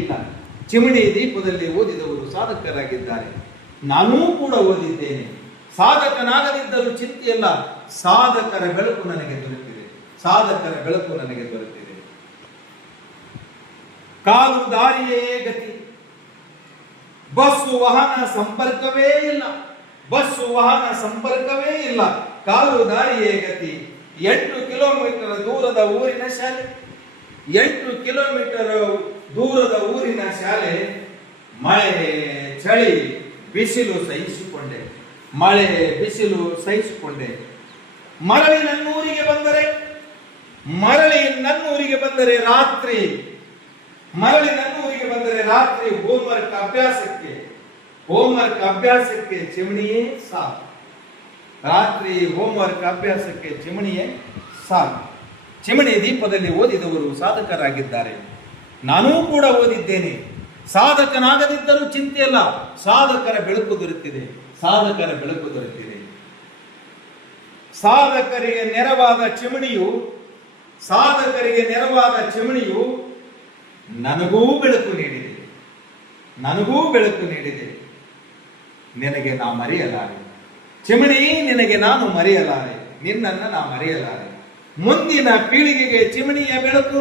ಇಲ್ಲ. ಚಿಮಣಿ ದೀಪದಲ್ಲಿ ಓದಿದವರು ಸಾಧಕರಾಗಿದ್ದಾರೆ. ನಾನೂ ಕೂಡ ಓದಿದ್ದೇನೆ. ಸಾಧಕನಾಗದಿದ್ದರೂ ಚಿಂತೆಯಲ್ಲ, ಸಾಧಕರ ಬೆಳಕು ನನಗೆ ದೊರೆತಿದೆ. ಸಾಧಕರ ಬೆಳಕು ನನಗೆ ದೊರೆತಿದೆ. ಕಾಲು ದಾರಿಯೇ ಗತಿ, ಬಸ್ಸು ವಾಹನ ಸಂಪರ್ಕವೇ ಇಲ್ಲ. ಬಸ್ಸು ವಾಹನ ಸಂಪರ್ಕವೇ ಇಲ್ಲ. ಕಾಲು ದಾರಿಯೇ ಗತಿ. 8 ಕಿಲೋಮೀಟರ್ ದೂರದ ಊರಿನ ಶಾಲೆ, 8 ಕಿಲೋಮೀಟರ್ ದೂರದ ಊರಿನ ಶಾಲೆ. ಮಳೆ ಚಳಿ ಬಿಸಿಲು ಸಹಿಸಿಕೊಂಡೆ, ಮಳೆ ಬಿಸಿಲು ಸಹಿಸಿಕೊಂಡೆ. ಮರಳಿ ನನ್ನೂರಿಗೆ ಬಂದರೆ, ಮರಳಿ ನನ್ನೂರಿಗೆ ಬಂದರೆ ರಾತ್ರಿ, ಮರಳಿ ನನ್ನೂರಿಗೆ ಬಂದರೆ ರಾತ್ರಿ ಹೋಮ್ವರ್ಕ್ ಅಭ್ಯಾಸಕ್ಕೆ ಚಿಮಣಿಯೇ ಸಾಕು. ರಾತ್ರಿ ಹೋಮ್ವರ್ಕ್ ಅಭ್ಯಾಸಕ್ಕೆ ಚಿಮಣಿಯೇ ಸಾಕು. ಚಿಮಣಿ ದೀಪದಲ್ಲಿ ಓದಿದವರು ಸಾಧಕರಾಗಿದ್ದಾರೆ. ನಾನೂ ಕೂಡ ಓದಿದ್ದೇನೆ. ಸಾಧಕನಾಗದಿದ್ದರೂ ಚಿಂತೆಯಲ್ಲ, ಸಾಧಕರ ಬೆಳಕು ದೊರೆತಿದೆ. ಸಾಧಕರ ಬೆಳಕು ದೊರೆತಿದೆ. ಸಾಧಕರಿಗೆ ನೆರವಾದ ಚಿಮಣಿಯು, ಸಾಧಕರಿಗೆ ನೆರವಾದ ಚಿಮಣಿಯು ನನಗೂ ಬೆಳಕು ನೀಡಿದೆ. ನನಗೂ ಬೆಳಕು ನೀಡಿದೆ. ನಿನಗೆ ನಾ ಮರೆಯಲಾರೆ ಚಿಮಣಿ, ನಿನಗೆ ನಾನು ಮರೆಯಲಾರೆ. ನಿನ್ನನ್ನು ನಾ ಮರೆಯಲಾರೆ. ಮುಂದಿನ ಪೀಳಿಗೆಗೆ ಚಿಮಣಿಯ ಬೆಳಕು